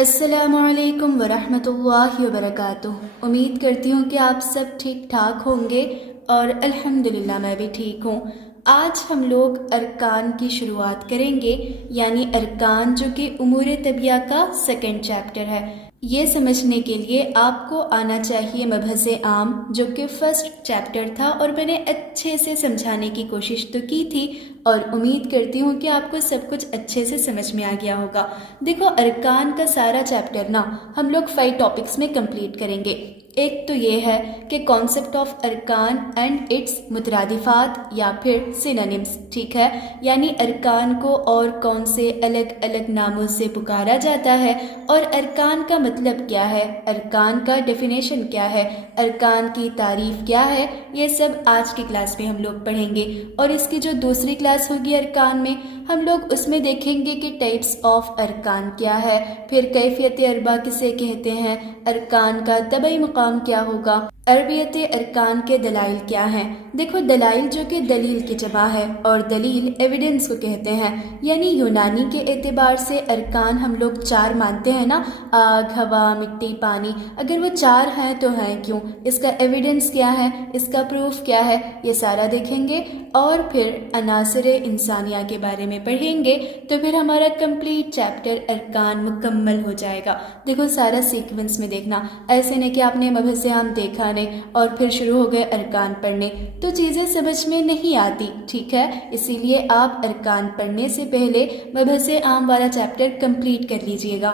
अस्सलामुअलैकुम वरहमतुल्लाहि वबरकातुह। उम्मीद करती हूँ कि आप सब ठीक ठाक होंगे और अल्हम्दुलिल्लाह मैं भी ठीक हूँ। आज हम लोग अरकान की शुरुआत करेंगे, यानी अरकान जो कि उमूर तबिया का सेकंड चैप्टर है। ये समझने के लिए आपको आना चाहिए मबहसे आम, जो कि फर्स्ट चैप्टर था और मैंने अच्छे से समझाने की कोशिश तो की थी और उम्मीद करती हूँ कि आपको सब कुछ अच्छे से समझ में आ गया होगा। देखो, अरकान का सारा चैप्टर ना हम लोग 5 टॉपिक्स में कंप्लीट करेंगे। एक तो ये है कि कॉन्सेप्ट ऑफ अरकान एंड इट्स मुतरादिफात या फिर सिनोनिम्स, ठीक है, यानी अरकान को और कौन से अलग अलग नामों से पुकारा जाता है और अरकान का मतलब क्या है, अरकान का डेफिनेशन क्या है, अरकान की तारीफ क्या है, ये सब आज की क्लास में हम लोग पढ़ेंगे। और इसकी जो दूसरी क्लास होगी अरकान में, हम लोग उसमें देखेंगे कि टाइप्स ऑफ अरकान क्या है, फिर कैफियत अरबा किसे कहते हैं, अरकान का तबई मुकाम क्या होगा, अरबियत अरकान के दलाइल क्या हैं। देखो, दलाइल जो कि दलील की जमा है और दलील एविडेंस को कहते हैं, यानी यूनानी के एतबार से अरकान हम लोग 4 मानते हैं ना, आग, हवा, मिट्टी, पानी। अगर वो 4 हैं तो हैं क्यों, इसका एविडेंस क्या है, इसका प्रूफ क्या है, ये सारा देखेंगे और फिर अनासर इंसानिया के बारे में पढ़ेंगे। तो फिर हमारा कंप्लीट चैप्टर अरकान मुकम्मल हो जाएगा। देखो, सारा सीक्वेंस में देखना, ऐसे नहीं कि आपने मबहसे आम देखा नहीं और फिर शुरू हो गए अरकान पढ़ने, तो चीज़ें समझ में नहीं आती, ठीक है। इसीलिए आप अरकान पढ़ने से पहले मबहसे आम वाला चैप्टर कंप्लीट कर लीजिएगा।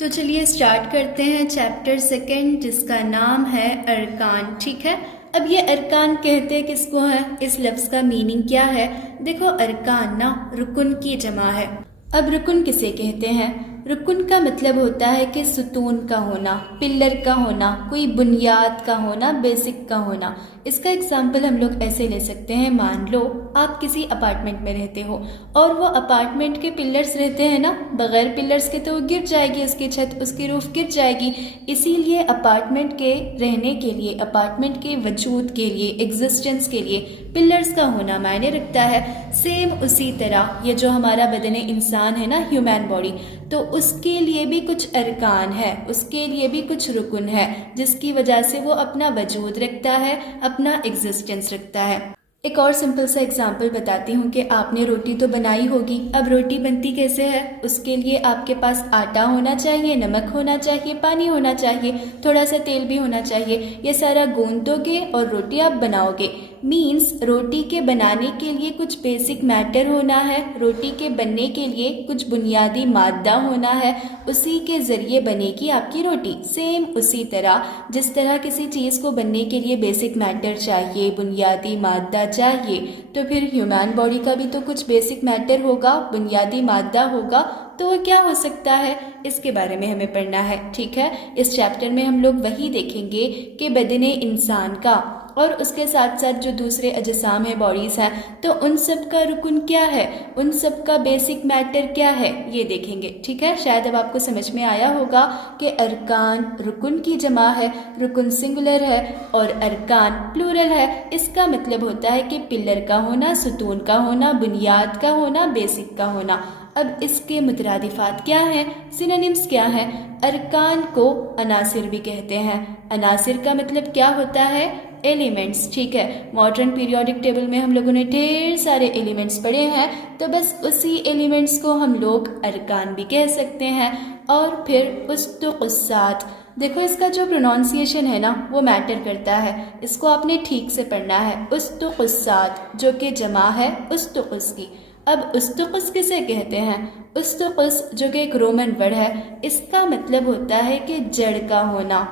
तो चलिए स्टार्ट करते हैं चैप्टर सेकंड, जिसका नाम है अरकान, ठीक है। अब ये अरकान कहते किसको है, इस लफ्ज़ का मीनिंग क्या है। देखो, अरकान ना रुकन की जमा है। अब रुकन किसे कहते हैं, रुकन का मतलब होता है कि सुतून का होना, पिलर का होना, कोई बुनियाद का होना, बेसिक का होना। इसका एग्जाम्पल हम लोग ऐसे ले सकते हैं, मान लो आप किसी अपार्टमेंट में रहते हो और वो अपार्टमेंट के पिलर्स रहते हैं ना, बगैर पिलर्स के तो गिर जाएगी उसकी छत, उसकी रूफ गिर जाएगी। इसीलिए अपार्टमेंट के रहने के लिए, अपार्टमेंट के वजूद के लिए, एग्जिस्टेंस के लिए पिलर्स का होना मायने रखता है। सेम उसी तरह ये जो हमारा बदन इंसान है ना, ह्यूमन बॉडी, तो उसके लिए भी कुछ अरकान है, उसके लिए भी कुछ रुकन है, जिसकी वजह से वो अपना वजूद रखता है, अपना एग्जिस्टेंस रखता है। एक और सिंपल सा एग्जांपल बताती हूँ कि आपने रोटी तो बनाई होगी। अब रोटी बनती कैसे है, उसके लिए आपके पास आटा होना चाहिए, नमक होना चाहिए, पानी होना चाहिए, थोड़ा सा तेल भी होना चाहिए। ये सारा गूंद दोगे और रोटी आप बनाओगे। मीन्स रोटी के बनाने के लिए कुछ बेसिक मैटर होना है, रोटी के बनने के लिए कुछ बुनियादी मादा होना है, उसी के ज़रिए बनेगी आपकी रोटी। सेम उसी तरह जिस तरह किसी चीज़ को बनने के लिए बेसिक मैटर चाहिए, बुनियादी मादा चाहिए, तो फिर ह्यूमन बॉडी का भी तो कुछ बेसिक मैटर होगा, बुनियादी मादा होगा। तो वो क्या हो सकता है, इसके बारे में हमें पढ़ना है, ठीक है। इस चैप्टर में हम लोग वही देखेंगे कि बदने इंसान का और उसके साथ साथ जो दूसरे अजसाम है, बॉडीज़ हैं, तो उन सब का रुकन क्या है, उन सब का बेसिक मैटर क्या है, ये देखेंगे, ठीक है। शायद अब आपको समझ में आया होगा कि अरकान रुकन की जमा है, रुकन सिंगुलर है और अरकान प्लूरल है। इसका मतलब होता है कि पिलर का होना, सुतून का होना, बुनियाद का होना, बेसिक का होना। अब इसके मुतरादिफात क्या हैं, सिनोनिम्स क्या हैं। अरकान को अनासिर भी कहते हैं। अनासिर का मतलब क्या होता है, एलिमेंट्स, ठीक है। मॉडर्न पीरियोडिक टेबल में हम लोगों ने ढेर सारे एलिमेंट्स पढ़े हैं, तो बस उसी एलिमेंट्स को हम लोग अरकान भी कह सकते हैं। और फिर उस्तुक़ुस्सात, देखो इसका जो प्रोनाउंसिएशन है ना, वो मैटर करता है, इसको आपने ठीक से पढ़ना है। उस्तुक़ुस्सात जो कि जमा है उस्तुक़ुस की। अब उस्तुक़ुस किसे कहते हैं, उस्तुक़ुस जो कि एक रोमन वर्ड है, इसका मतलब होता है कि जड़ का होना,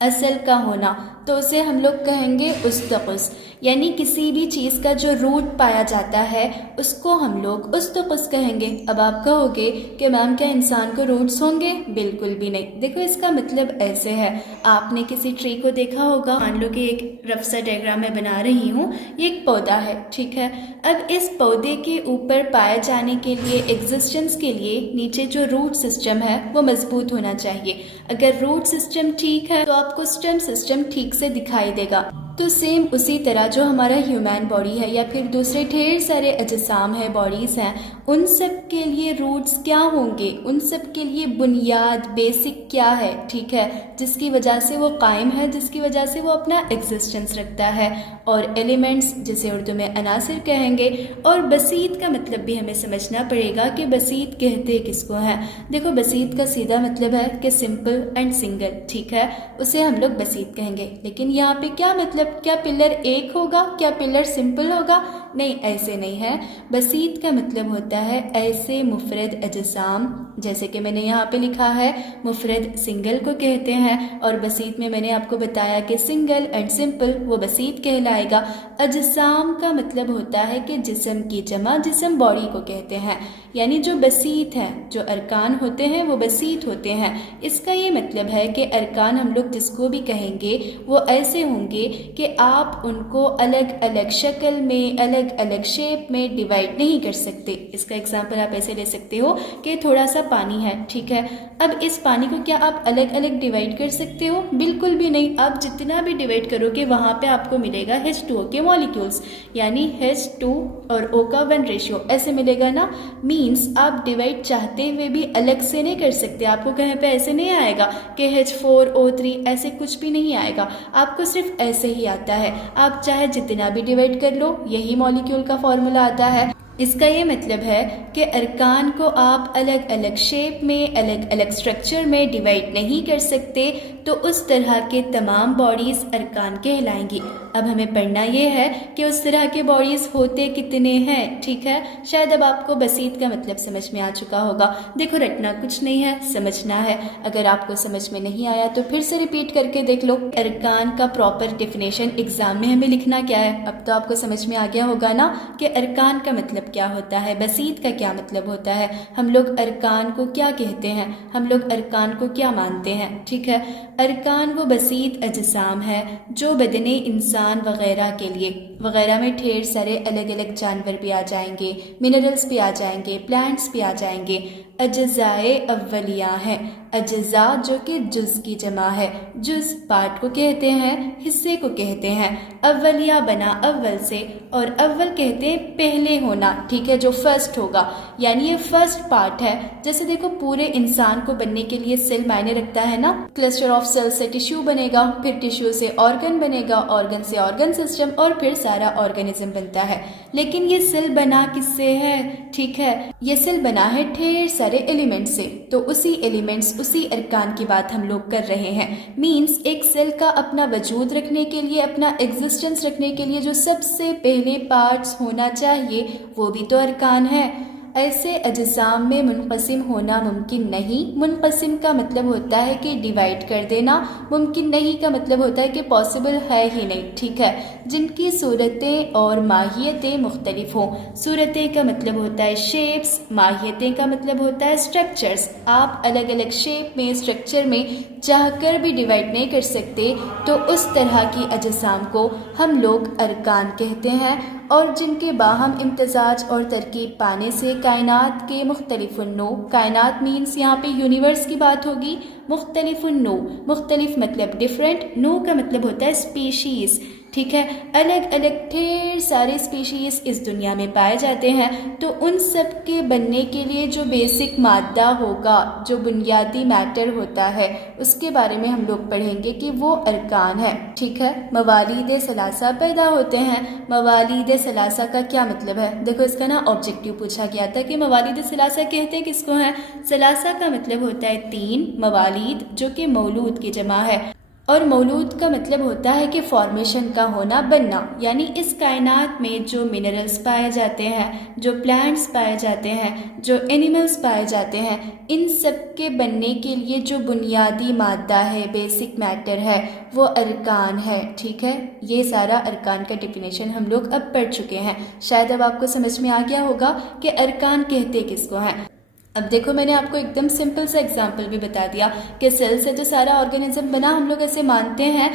असल का होना, तो उसे हम लोग कहेंगे उस्तुक़ुस। यानी किसी भी चीज़ का जो रूट पाया जाता है उसको हम लोग उस्तुक़ुस कहेंगे। अब आप कहोगे कि मैम क्या इंसान को रूट्स होंगे, बिल्कुल भी नहीं। देखो, इसका मतलब ऐसे है, आपने किसी ट्री को देखा होगा, मान लो कि एक रफ सा डायग्राम मैं बना रही हूँ, ये एक पौधा है, ठीक है। अब इस पौधे के ऊपर पाए जाने के लिए, एग्जिस्टेंस के लिए, नीचे जो रूट सिस्टम है वो मजबूत होना चाहिए। अगर रूट सिस्टम ठीक है तो आपको स्टेम सिस्टम ठीक से दिखाई देगा। तो सेम उसी तरह जो हमारा ह्यूमन बॉडी है या फिर दूसरे ढेर सारे अजसाम है, बॉडीज़ हैं, उन सब के लिए रूट्स क्या होंगे, उन सब के लिए बुनियाद बेसिक क्या है, ठीक है, जिसकी वजह से वो कायम है, जिसकी वजह से वो अपना एग्जिस्टेंस रखता है। और एलिमेंट्स जिसे उर्दू में अनासिर कहेंगे। और बसीत का मतलब भी हमें समझना पड़ेगा कि बसीत कहते किसको हैं। देखो बसीत का सीधा मतलब है कि सिंपल एंड सिंगल, ठीक है, उसे हम लोग बसीत कहेंगे। लेकिन यहाँ पे क्या मतलब, क्या पिलर एक होगा, क्या पिलर सिंपल होगा? नहीं, ऐसे नहीं है। बसीत का मतलब होता है ऐसे मुफरद अजसाम, जैसे कि मैंने यहाँ पे लिखा है मुफरद सिंगल को कहते हैं, और बसीत में मैंने आपको बताया कि सिंगल एंड सिंपल वो बसीत कहलाएगा। अजसाम का मतलब होता है कि जिस्म की जमा, जिस्म बॉडी को कहते हैं, यानी जो बसीत हैं, जो अरकान होते हैं वो बसीत होते हैं। इसका ये मतलब है कि अरकान हम लोग जिसको भी कहेंगे वो ऐसे होंगे कि आप उनको अलग अलग शक्ल में, अलग अलग शेप में डिवाइड नहीं कर सकते। इसका एग्जांपल आप ऐसे ले सकते हो कि थोड़ा सा पानी है, ठीक है, अब इस पानी को क्या आप अलग अलग डिवाइड कर सकते हो? बिल्कुल भी नहीं। आप जितना भी डिवाइड करोगे वहाँ पे आपको मिलेगा H2O के मॉलिक्यूल्स, यानी H2 और O का 1 रेशियो ऐसे मिलेगा ना। मीन्स आप डिवाइड चाहते हुए भी अलग से नहीं कर सकते। आपको कहीं पे ऐसे नहीं आएगा कि H4O3, ऐसे कुछ भी नहीं आएगा, आपको सिर्फ ऐसे ही आता है। आप चाहे जितना भी डिवाइड कर लो, यही मॉलिक्यूल का फॉर्मूला आता है। इसका ये मतलब है कि अरकान को आप अलग अलग शेप में, अलग अलग स्ट्रक्चर में डिवाइड नहीं कर सकते, तो उस तरह के तमाम बॉडीज़ अरकान कहलाएंगी। अब हमें पढ़ना ये है कि उस तरह के बॉडीज़ होते कितने हैं, ठीक है। शायद अब आपको बसीत का मतलब समझ में आ चुका होगा। देखो रटना कुछ नहीं है, समझना है। अगर आपको समझ में नहीं आया तो फिर से रिपीट करके देख लो। अरकान का प्रॉपर डेफिनेशन एग्ज़ाम में हमें लिखना क्या है, अब तो आपको समझ में आ गया होगा ना कि अरकान का मतलब क्या होता है, बसीत का क्या मतलब होता है, हम लोग अरकान को क्या कहते हैं, हम लोग अरकान को क्या मानते हैं, ठीक है। अरकान वो बसीत अजसाम है जो बदने इंसान वगैरह के लिए, वगैरह में ढेर सारे अलग अलग जानवर भी आ जाएंगे, मिनरल्स भी आ जाएंगे, प्लांट्स भी आ जाएंगे। अज्जाए अव्वलिया है। अज्जा जो कि जुज़ की जमा है, जुज़ पार्ट को कहते हैं, हिस्से को कहते हैं। अव्वलिया बना अव्वल से, और अव्वल कहते हैं पहले होना, ठीक है, जो फर्स्ट होगा, यानी ये फर्स्ट पार्ट है। जैसे देखो पूरे इंसान को बनने के लिए सेल मायने रखता है ना। क्लस्टर ऑफ सेल से टिश्यू बनेगा, फिर टिश्यू से ऑर्गन बनेगा, ऑर्गन से ऑर्गन सिस्टम, और फिर सारा ऑर्गेनिज्म बनता है। लेकिन ये सेल बना किससे है, ठीक है, ये सेल बना है ढेर सारे एलिमेंट से। तो उसी एलिमेंट्स, उसी अरकान की बात हम लोग कर रहे हैं। मीन्स एक सेल का अपना वजूद रखने के लिए, अपना एग्जिस्टेंस रखने के लिए जो सबसे पहले पार्ट्स होना चाहिए वो भी तो अरकान है। ऐसे अजसाम में मुनक़सिम होना मुमकिन नहीं। मुनक़सिम का मतलब होता है कि डिवाइड कर देना, मुमकिन नहीं का मतलब होता है कि पॉसिबल है ही नहीं, ठीक है। जिनकी सूरतें और माहियतें मुख्तलिफ हों। सूरतें का मतलब होता है शेप्स, माहियतें का मतलब होता है स्ट्रक्चर्स। आप अलग अलग शेप में, स्ट्रक्चर में चाहकर भी डिवाइड नहीं कर सकते, तो उस तरह की अजसाम को हम लोग अरकान कहते हैं। और जिनके बाहम इम्तजाज और तरकीब पाने से कायनात के मुख्तलिफ़ुन्नो, कायनात मीन्स यहाँ पे यूनिवर्स की बात होगी, मुख्तलिफ़ुन्नो, मुख्तलिफ मतलब डिफरेंट, नो का मतलब होता है स्पीशीज़, ठीक है। अलग अलग ढेर सारे स्पीशीज़ इस दुनिया में पाए जाते हैं। तो उन सब के बनने के लिए जो बेसिक मादा होगा, जो बुनियादी मैटर होता है, उसके बारे में हम लोग पढ़ेंगे कि वो अरकान है, ठीक है। मवालिद सलासा पैदा होते हैं। मवालिद सलासा का क्या मतलब है? देखो इसका ना ऑब्जेक्टिव पूछा गया था कि मवालिद सलासा कहते हैं किसको हैं। सलासा का मतलब होता है 3, मवालिद जो कि मौलूद की जमा है, और मौलूद का मतलब होता है कि फॉर्मेशन का होना, बनना। यानी इस कायनात में जो मिनरल्स पाए जाते हैं, जो प्लांट्स पाए जाते हैं, जो एनिमल्स पाए जाते हैं, इन सब के बनने के लिए जो बुनियादी मादा है, बेसिक मैटर है, वो अरकान है, ठीक है। ये सारा अरकान का डेफिनेशन हम लोग अब पढ़ चुके हैं। शायद अब आपको समझ में आ गया होगा कि अरकान कहते किसको हैं। अब देखो मैंने आपको एकदम सिंपल सा एग्जाम्पल भी बता दिया कि सेल से जो सारा ऑर्गेनिज्म बना, हम लोग ऐसे मानते हैं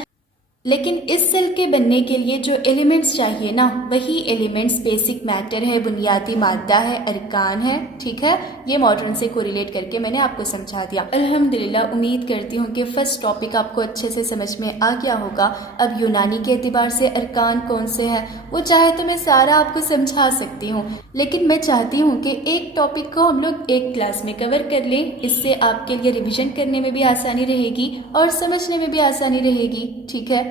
लेकिन इस सेल के बनने के लिए जो एलिमेंट्स चाहिए ना, वही एलिमेंट्स बेसिक मैटर है, बुनियादी मादा है, अरकान है। ठीक है, ये मॉडर्न से कोरिलेट करके मैंने आपको समझा दिया। अल्हम्दुलिल्लाह, उम्मीद करती हूँ कि फर्स्ट टॉपिक आपको अच्छे से समझ में आ गया होगा। अब यूनानी के एतबार से अरकान कौन से हैं वो चाहे तो मैं सारा आपको समझा सकती हूँ, लेकिन मैं चाहती हूँ कि एक टॉपिक को हम लोग एक क्लास में कवर कर लें। इससे आपके लिए रिविजन करने में भी आसानी रहेगी और समझने में भी आसानी रहेगी। ठीक है,